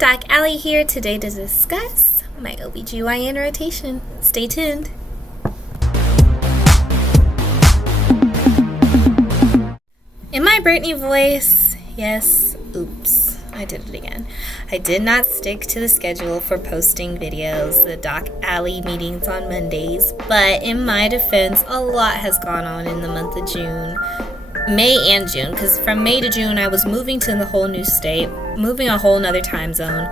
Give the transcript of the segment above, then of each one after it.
Doc Allie here today to discuss my OBGYN rotation. Stay tuned. In my Brittany voice, yes, oops, I did it again. I did not stick to the schedule for posting videos, the Doc Allie meetings on Mondays, but in my defense, a lot has gone on in the month of June. May and June, because from May to June I was moving to the whole new state, moving a whole nother time zone.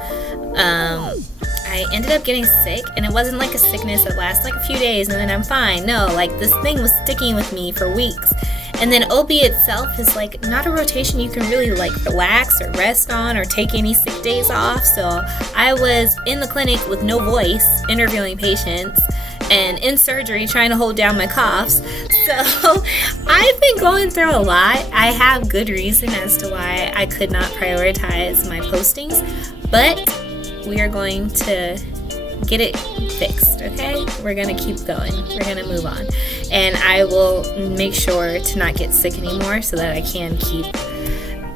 I ended up getting sick, and it wasn't like a sickness that lasts like a few days and then I'm fine. No, like this thing was sticking with me for weeks. And then OB itself is like not a rotation you can really like relax or rest on or take any sick days off. So I was in the clinic with no voice, interviewing patients, and in surgery trying to hold down my coughs. So I've been going through a lot. I have good reason as to why I could not prioritize my postings, but we are going to get it fixed, okay? We're gonna keep going. We're gonna move on. And I will make sure to not get sick anymore so that I can keep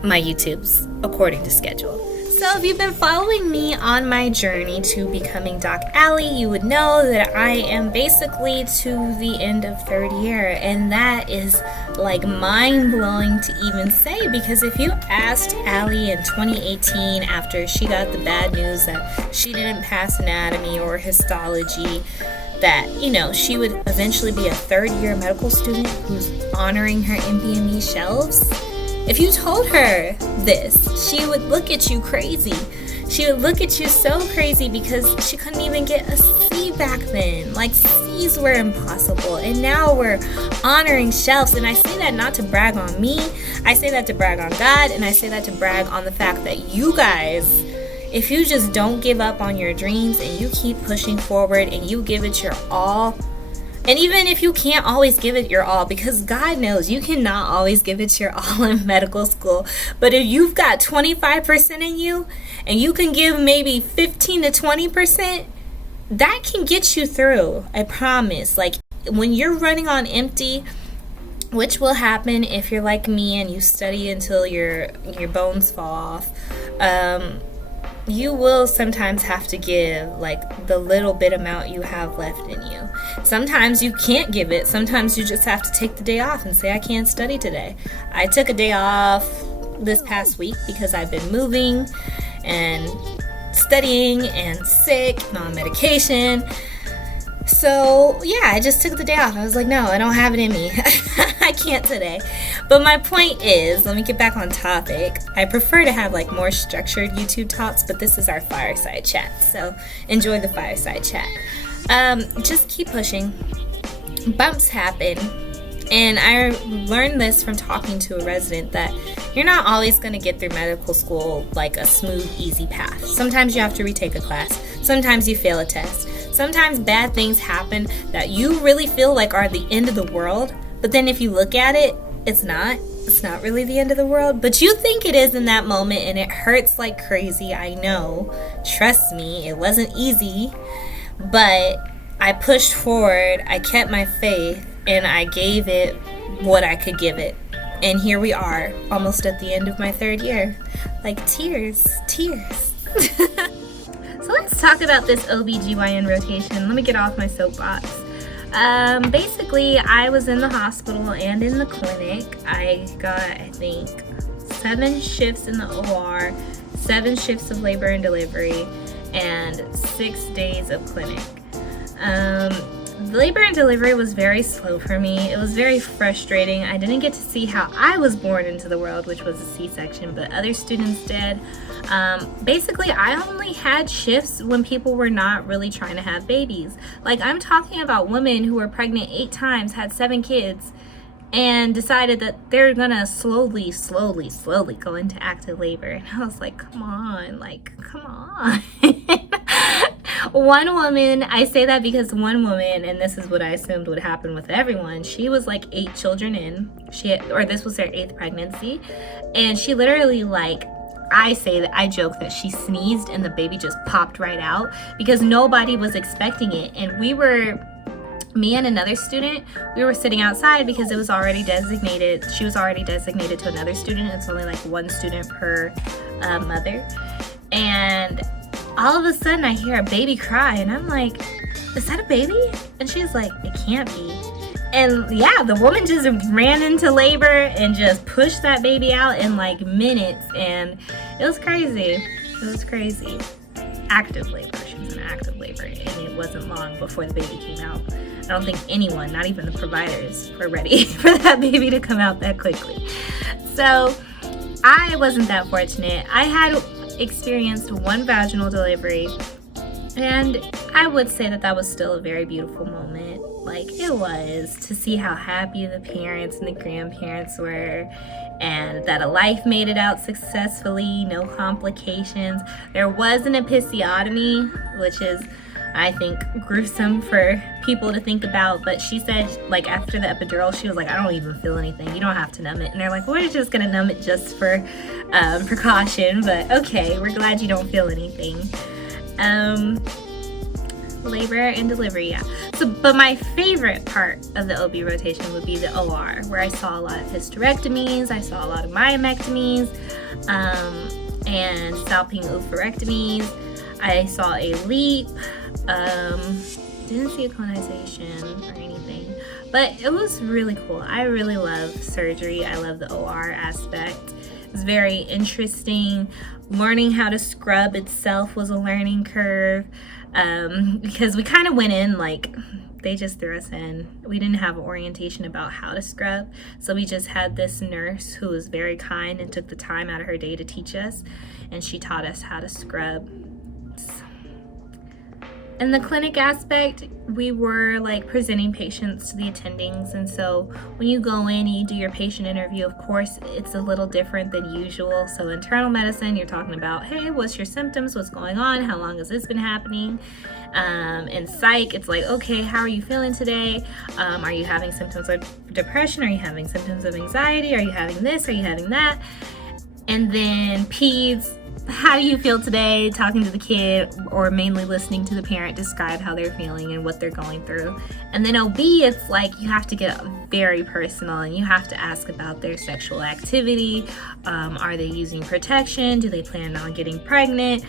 my YouTubes according to schedule. So if you've been following me on my journey to becoming Doc Allie, you would know that I am basically to the end of third year, and that is like mind-blowing to even say, because if you asked Allie in 2018 after she got the bad news that she didn't pass anatomy or histology, that, you know, she would eventually be a third-year medical student who's honoring her NBME shelves, if you told her this, she would look at you crazy. She would look at you so crazy because she couldn't even get a C back then. Like, C's were impossible. And now we're honoring shelves. And I say that not to brag on me. I say that to brag on God. And I say that to brag on the fact that you guys, if you just don't give up on your dreams and you keep pushing forward and you give it your all, and even if you can't always give it your all, because God knows you cannot always give it your all in medical school, but if you've got 25% in you and you can give maybe 15 to 20%, that can get you through. I promise. Like, when you're running on empty, which will happen if you're like me and you study until your bones fall off, you will sometimes have to give like the little bit amount you have left in you. Sometimes you can't give it. Sometimes you just have to take the day off and say, I can't study today. I took a day off this past week because I've been moving and studying and sick and on medication. So yeah, I just took the day off. I was like, no, I don't have it in me. I can't today. But my point is, let me get back on topic. I prefer to have like more structured YouTube talks, but this is our Fireside Chat. So enjoy the Fireside Chat. Just keep pushing. Bumps happen. And I learned this from talking to a resident that you're not always going to get through medical school like a smooth, easy path. Sometimes you have to retake a class. Sometimes you fail a test. Sometimes bad things happen that you really feel like are the end of the world. But then if you look at it, it's not. It's not really the end of the world. But you think it is in that moment, and it hurts like crazy. I know. Trust me, it wasn't easy. But I pushed forward. I kept my faith. And I gave it what I could give it. And here we are, almost at the end of my third year. Like, tears. So let's talk about this OBGYN rotation. Let me get off my soapbox. Basically, I was in the hospital and in the clinic. I got, I think, 7 shifts in the OR, 7 shifts of labor and delivery, and 6 days of clinic. Labor and delivery was very slow for me. It was very frustrating. I didn't get to see how I was born into the world, which was a C-section, but other students did. Basically, I only had shifts when people were not really trying to have babies. Like, I'm talking about women who were pregnant 8 times, had 7 kids, and decided that they're gonna slowly go into active labor. And I was like, come on. One woman, I say that because one woman, and this is what I assumed would happen with everyone, she was like 8 children in, this was her 8th pregnancy, and she literally, like, I joke that she sneezed and the baby just popped right out because nobody was expecting it. And me and another student, we were sitting outside because it was already designated, she was already designated to another student. It's only like 1 student per mother. And all of a sudden I hear a baby cry, and I'm like, is that a baby? And she's like, it can't be. And yeah, the woman just ran into labor and just pushed that baby out in like minutes, and it was crazy. It was crazy. Active labor. She was in active labor, and it wasn't long before the baby came out. I don't think anyone, not even the providers, were ready for that baby to come out that quickly. So I wasn't that fortunate. I had experienced one vaginal delivery, and I would say that was still a very beautiful moment. Like, it was, to see how happy the parents and the grandparents were, and that a life made it out successfully, no complications. There was an episiotomy, which is, I think, gruesome for people to think about, but she said, like, after the epidural, she was like, I don't even feel anything, you don't have to numb it. And they're like, we're just gonna numb it just for precaution, but okay, we're glad you don't feel anything. Labor and delivery, yeah. So, but my favorite part of the OB rotation would be the OR, where I saw a lot of hysterectomies, I saw a lot of myomectomies, and salping oophorectomies. I saw a LEAP, didn't see a conization or anything, but it was really cool. I really love surgery. I love the OR aspect. It was very interesting. Learning how to scrub itself was a learning curve, because we kind of went in like they just threw us in. We didn't have an orientation about how to scrub, so we just had this nurse who was very kind and took the time out of her day to teach us, and she taught us how to scrub. In the clinic aspect, we were like presenting patients to the attendings, and so when you go in and you do your patient interview, of course it's a little different than usual. So internal medicine, you're talking about, hey, what's your symptoms, what's going on, how long has this been happening? In psych, it's like, okay, how are you feeling today? Are you having symptoms of depression? Are you having symptoms of anxiety? Are you having this? Are you having that? And then peds, how do you feel today? Talking to the kid, or mainly listening to the parent describe how they're feeling and what they're going through. And then OB, it's like you have to get very personal, and you have to ask about their sexual activity. Are they using protection? Do they plan on getting pregnant?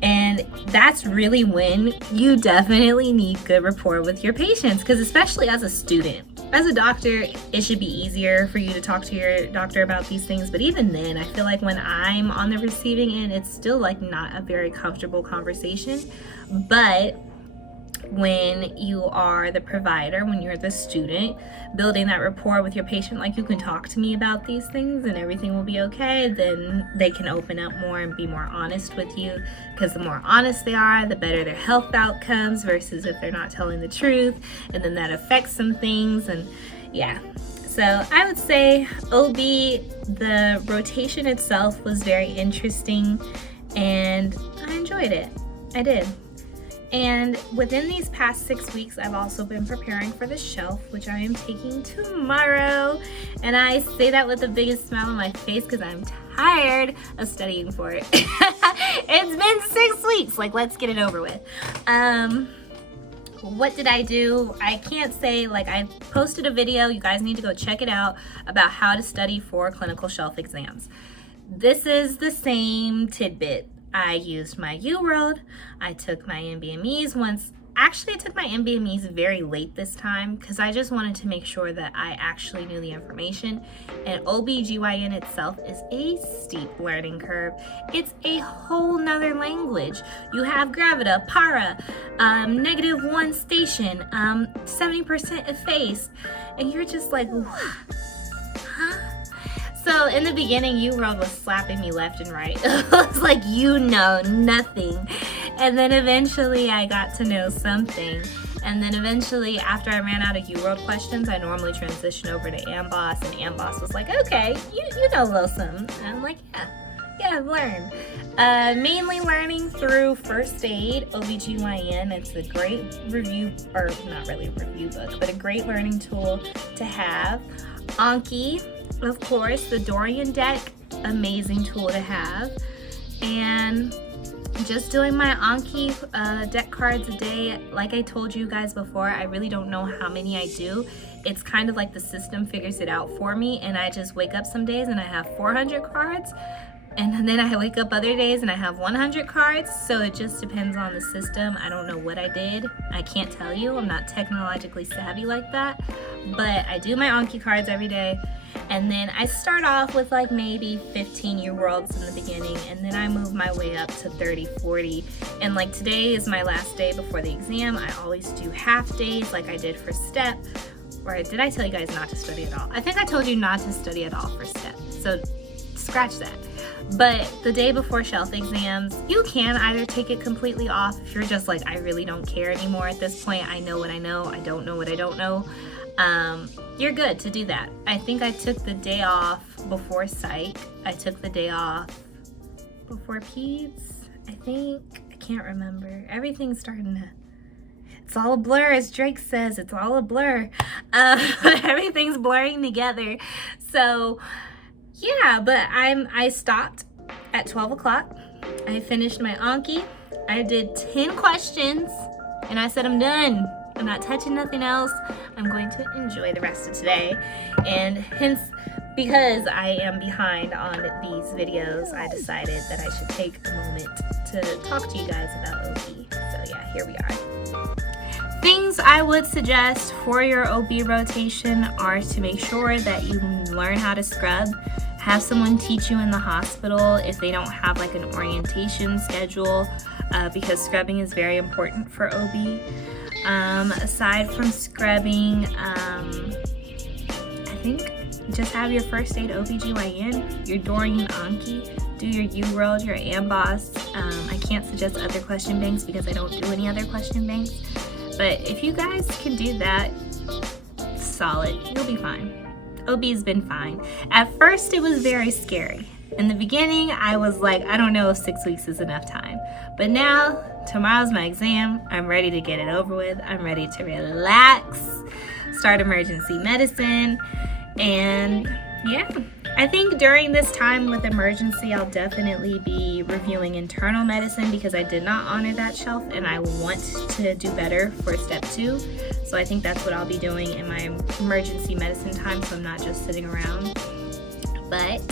And that's really when you definitely need good rapport with your patients, because especially as a student. As a doctor, it should be easier for you to talk to your doctor about these things, but even then, I feel like when I'm on the receiving end, it's still like not a very comfortable conversation. But when you are the provider, when you're the student, building that rapport with your patient, like, you can talk to me about these things and everything will be okay, then they can open up more and be more honest with you, because the more honest they are, the better their health outcomes, versus if they're not telling the truth, and then that affects some things. And yeah, so I would say OB, the rotation itself was very interesting, and I enjoyed it. I did. And within these past 6 weeks, I've also been preparing for the shelf, which I am taking tomorrow. And I say that with the biggest smile on my face because I'm tired of studying for it. It's been 6 weeks. Like, let's get it over with. What did I do? I can't say, like, I posted a video. You guys need to go check it out about how to study for clinical shelf exams. This is the same tidbit. I used my UWorld. I took my NBMEs once. Actually, I took my NBMEs very late this time because I just wanted to make sure that I actually knew the information. And OBGYN itself is a steep learning curve. It's a whole nother language. You have gravida, para, -1 station, 70% effaced, and you're just like, what? Huh? So in the beginning, UWorld was slapping me left and right. It was like, you know nothing. And then eventually I got to know something. And then eventually, after I ran out of UWorld questions, I normally transition over to AMBOSS, and AMBOSS was like, okay, you know a little something. And I'm like, yeah, I've learned. Mainly learning through first aid, OBGYN. It's a great review, or not really a review book, but a great learning tool to have. Anki, of course, the Dorian deck, amazing tool to have. And just doing my Anki deck cards a day. Like I told you guys before, I really don't know how many I do. It's kind of like the system figures it out for me, and I just wake up some days and I have 400 cards. And then I wake up other days and I have 100 cards, so it just depends on the system. I don't know what I did. I can't tell you. I'm not technologically savvy like that. But I do my Anki cards every day. And then I start off with like maybe 15-year worlds in the beginning, and then I move my way up to 30, 40. And like today is my last day before the exam. I always do half days like I did for STEP. Or did I tell you guys not to study at all? I think I told you not to study at all for STEP. So scratch that. But the day before shelf exams, you can either take it completely off if you're just like, I really don't care anymore at this point. I know what I know. I don't know what I don't know. You're good to do that. I think I took the day off before psych. I took the day off before peds. I think. I can't remember. Everything's starting to... It's all a blur, as Drake says. It's all a blur. Everything's blurring together. So... yeah, but I stopped at 12 o'clock. I finished my Anki. I did 10 questions and I said, I'm done. I'm not touching nothing else. I'm going to enjoy the rest of today. And hence, because I am behind on these videos, I decided that I should take a moment to talk to you guys about OB. So yeah, here we are. Things I would suggest for your OB rotation are to make sure that you learn how to scrub. Have someone teach you in the hospital if they don't have like an orientation schedule, because scrubbing is very important for OB. Aside from scrubbing, I think just have your first aid OBGYN, your Dorian Anki, do your U-World, your Amboss. I can't suggest other question banks because I don't do any other question banks. But if you guys can do that, solid, you'll be fine. OB's been fine. At first, it was very scary. In the beginning, I was like, I don't know if 6 weeks is enough time. But now, tomorrow's my exam. I'm ready to get it over with. I'm ready to relax, start emergency medicine, and yeah. I think during this time with emergency, I'll definitely be reviewing internal medicine because I did not honor that shelf and I want to do better for step 2. So I think that's what I'll be doing in my emergency medicine time, so I'm not just sitting around. But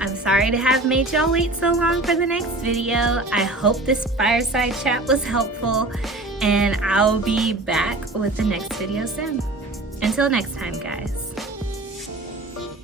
I'm sorry to have made y'all wait so long for the next video. I hope this fireside chat was helpful, and I'll be back with the next video soon. Until next time, guys.